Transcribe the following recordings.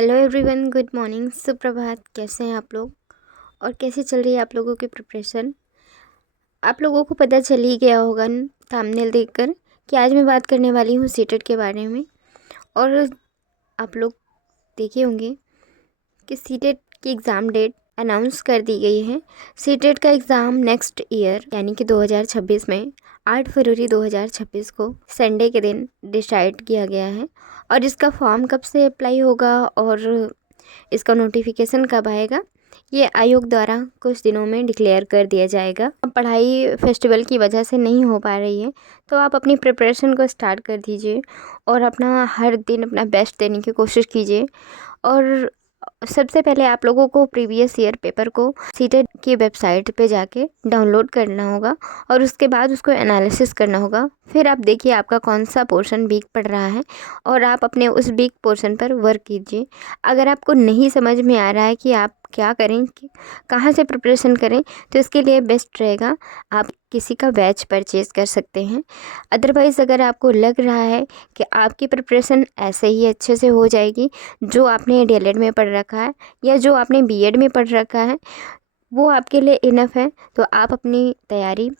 Hello everyone, good morning, सुप्रभात। कैसे हैं आप लोग और कैसी चल रही है आप लोगों की प्रिपरेशन? आप लोगों को पता चल ही गया होगा थंबनेल देखकर कि आज मैं बात करने वाली हूँ सीटेट के बारे में। और आप लोग देखे होंगे कि सीटेट की एग्ज़ाम डेट अनाउंस कर दी गई है। सीटेट का एग्ज़ाम नेक्स्ट ईयर यानी कि 2026 में 8 फरवरी 2026 को संडे के दिन डिसाइड किया गया है। और इसका फॉर्म कब से अप्लाई होगा और इसका नोटिफिकेशन कब आएगा, ये आयोग द्वारा कुछ दिनों में डिक्लेयर कर दिया जाएगा। अब पढ़ाई फेस्टिवल की वजह से नहीं हो पा रही है, तो आप अपनी प्रिपरेशन को स्टार्ट कर दीजिए और अपना हर दिन अपना बेस्ट देने की कोशिश कीजिए। और सबसे पहले आप लोगों को प्रीवियस ईयर पेपर को सीटेट की वेबसाइट पे जाके डाउनलोड करना होगा और उसके बाद उसको एनालिसिस करना होगा। फिर आप देखिए आपका कौन सा पोर्शन वीक पड़ रहा है और आप अपने उस वीक पोर्शन पर वर्क कीजिए। अगर आपको नहीं समझ में आ रहा है कि आप क्या करें, कि कहाँ से प्रिपरेशन करें, तो इसके लिए बेस्ट रहेगा आप किसी का बैच परचेज़ कर सकते हैं। अदरवाइज़ अगर आपको लग रहा है कि आपकी प्रिपरेशन ऐसे ही अच्छे से हो जाएगी जो आपने डीएलएड में पढ़ रखा है या जो आपने बीएड में पढ़ रखा है वो आपके लिए इनफ है, तो आप अपनी तैयारी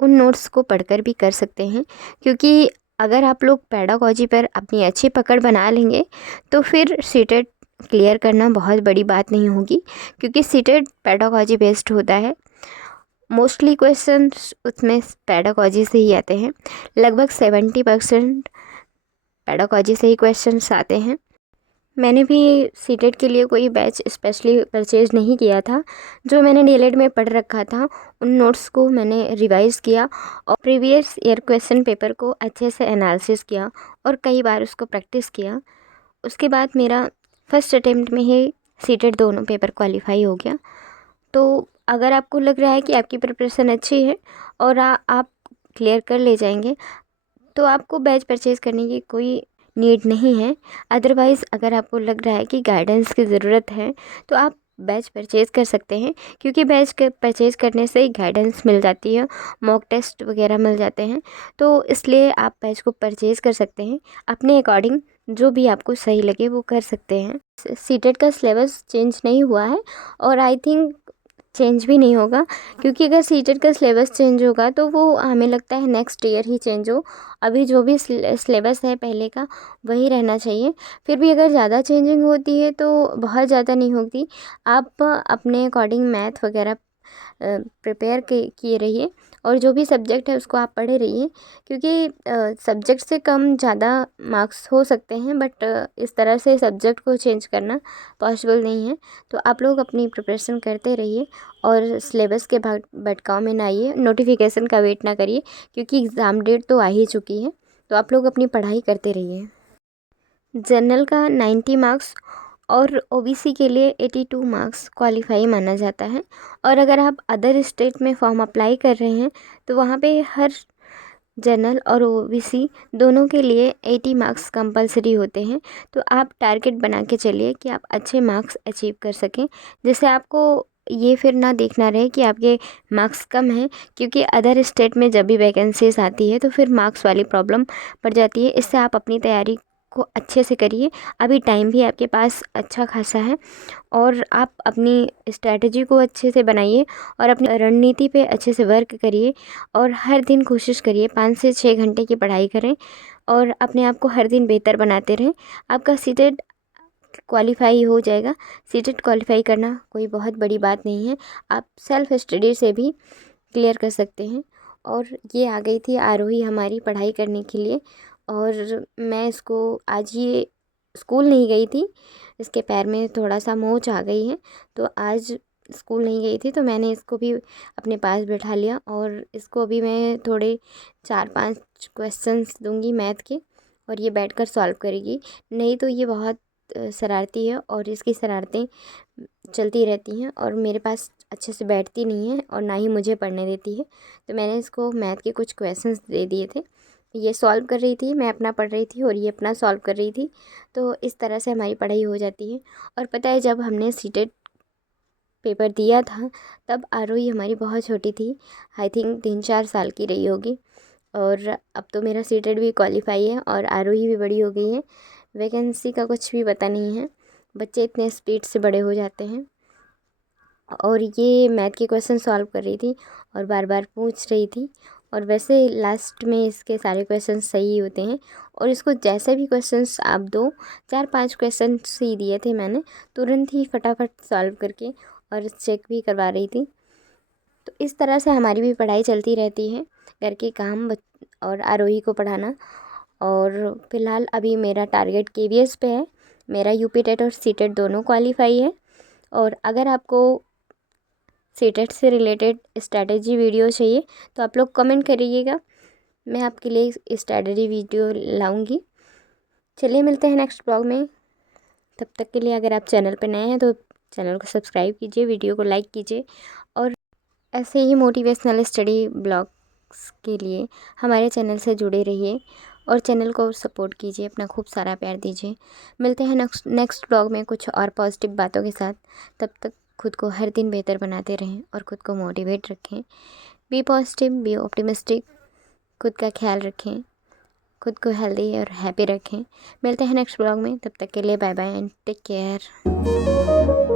उन नोट्स को पढ़कर भी कर सकते हैं। क्योंकि अगर आप लोग पेडागॉजी पर अपनी अच्छी पकड़ बना लेंगे तो फिर सीटेट क्लियर करना बहुत बड़ी बात नहीं होगी, क्योंकि सीटेट पेडागॉजी बेस्ड होता है। मोस्टली क्वेश्चंस उसमें पेडागॉजी से ही आते हैं। लगभग 70% पेडागॉजी से ही क्वेश्चंस आते हैं। मैंने भी सीटेट के लिए कोई बैच स्पेशली परचेज़ नहीं किया था। जो मैंने डीएलएड में पढ़ रखा था उन नोट्स को मैंने रिवाइज़ किया और प्रीवियस ईयर क्वेश्चन पेपर को अच्छे से एनालिसिस किया और कई बार उसको प्रैक्टिस किया। उसके बाद मेरा फर्स्ट अटेम्प्ट में ही सीटेट दोनों पेपर क्वालिफाई हो गया। तो अगर आपको लग रहा है कि आपकी प्रिपरेशन अच्छी है और आप क्लियर कर ले जाएंगे, तो आपको बैच परचेज़ करने की कोई नीड नहीं है। अदरवाइज़ अगर आपको लग रहा है कि गाइडेंस की ज़रूरत है तो आप बैच परचेज़ कर सकते हैं, क्योंकि बैच के परचेज़ करने से गाइडेंस मिल जाती है, मॉक टेस्ट वगैरह मिल जाते हैं। तो इसलिए आप बैच को परचेज़ कर सकते हैं, अपने अकॉर्डिंग जो भी आपको सही लगे वो कर सकते हैं। सीटेट का सिलेबस चेंज नहीं हुआ है और आई थिंक चेंज भी नहीं होगा, क्योंकि अगर सीटेट का सिलेबस चेंज होगा तो वो हमें लगता है नेक्स्ट ईयर ही चेंज हो। अभी जो भी सिलेबस है पहले का वही रहना चाहिए। फिर भी अगर ज़्यादा चेंजिंग होती है तो बहुत ज़्यादा नहीं होती। आप अपने अकॉर्डिंग मैथ वगैरह प्रिपेयर किए रहिए और जो भी सब्जेक्ट है उसको आप पढ़े रहिए, क्योंकि सब्जेक्ट से कम ज़्यादा मार्क्स हो सकते हैं, बट इस तरह से सब्जेक्ट को चेंज करना पॉसिबल नहीं है। तो आप लोग अपनी प्रिपरेशन करते रहिए और सिलेबस के भटकाव में ना आइए, नोटिफिकेशन का वेट ना करिए, क्योंकि एग्ज़ाम डेट तो आ ही चुकी है। तो आप लोग अपनी पढ़ाई करते रहिए। जनरल का 90 मार्क्स और ओबीसी के लिए 82 मार्क्स क्वालिफाई माना जाता है। और अगर आप अदर स्टेट में फॉर्म अप्लाई कर रहे हैं तो वहाँ पे हर जनरल और ओबीसी दोनों के लिए 80 मार्क्स कंपलसरी होते हैं। तो आप टारगेट बना के चलिए कि आप अच्छे मार्क्स अचीव कर सकें, जिससे आपको ये फिर ना देखना रहे कि आपके मार्क्स कम हैं, क्योंकि अदर स्टेट में जब भी वैकेंसीज आती है तो फिर मार्क्स वाली प्रॉब्लम पड़ जाती है। इससे आप अपनी तैयारी को अच्छे से करिए, अभी टाइम भी आपके पास अच्छा खासा है, और आप अपनी स्ट्रैटेजी को अच्छे से बनाइए और अपनी रणनीति पे अच्छे से वर्क करिए। और हर दिन कोशिश करिए 5 से 6 घंटे की पढ़ाई करें और अपने आप को हर दिन बेहतर बनाते रहें। आपका सीटेट क्वालिफाई हो जाएगा। सीटेट क्वालिफाई करना कोई बहुत बड़ी बात नहीं है, आप सेल्फ स्टडी से भी क्लियर कर सकते हैं। और ये आ गई थी आरोही हमारी पढ़ाई करने के लिए, और मैं इसको आज ये स्कूल नहीं गई थी, इसके पैर में थोड़ा सा मोच आ गई है, तो आज स्कूल नहीं गई थी तो मैंने इसको भी अपने पास बैठा लिया और इसको अभी मैं थोड़े 4-5 क्वेश्चंस दूंगी मैथ के और ये बैठकर सॉल्व करेगी। नहीं तो ये बहुत शरारती है और इसकी शरारतें चलती रहती हैं और मेरे पास अच्छे से बैठती नहीं है और ना ही मुझे पढ़ने देती है। तो मैंने इसको मैथ के कुछ क्वेश्चंस दे दिए थे, ये सॉल्व कर रही थी, मैं अपना पढ़ रही थी और ये अपना सॉल्व कर रही थी। तो इस तरह से हमारी पढ़ाई हो जाती है। और पता है जब हमने सीटेट पेपर दिया था तब आरोही हमारी बहुत छोटी थी, आई थिंक 3-4 साल की रही होगी। और अब तो मेरा सीटेट भी क्वालिफाई है और आरोही भी बड़ी हो गई है। वैकेंसी का कुछ भी पता नहीं है, बच्चे इतने स्पीड से बड़े हो जाते हैं। और ये मैथ के क्वेश्चन सॉल्व कर रही थी और बार बार पूछ रही थी, और वैसे लास्ट में इसके सारे क्वेश्चन सही होते हैं। और इसको जैसे भी क्वेश्चंस आप दो, 4-5 क्वेश्चंस ही दिए थे मैंने, तुरंत ही फटाफट सॉल्व करके और चेक भी करवा रही थी। तो इस तरह से हमारी भी पढ़ाई चलती रहती है, घर के काम और आरोही को पढ़ाना। और फ़िलहाल अभी मेरा टारगेट केवीएस पे है। मेरा यूपी टेट और सीटेट दोनों क्वालिफाई है। और अगर आपको सीटेट से रिलेटेड स्ट्रैटेजी वीडियो चाहिए तो आप लोग कमेंट करिएगा, मैं आपके लिए स्ट्रैटेजी वीडियो लाऊंगी। चलिए मिलते हैं नेक्स्ट ब्लॉग में। तब तक के लिए अगर आप चैनल पर नए हैं तो चैनल को सब्सक्राइब कीजिए, वीडियो को लाइक कीजिए, और ऐसे ही मोटिवेशनल स्टडी ब्लॉग्स के लिए हमारे चैनल से जुड़े रहिए और चैनल को सपोर्ट कीजिए, अपना खूब सारा प्यार दीजिए। मिलते हैं नेक्स्ट ब्लॉग में कुछ और पॉजिटिव बातों के साथ। तब तक खुद को हर दिन बेहतर बनाते रहें और खुद को मोटिवेट रखें। बी पॉजिटिव, बी ऑप्टिमिस्टिक, खुद का ख्याल रखें, खुद को हेल्दी और हैप्पी रखें। मिलते हैं नेक्स्ट ब्लॉग में, तब तक के लिए bye bye and take care.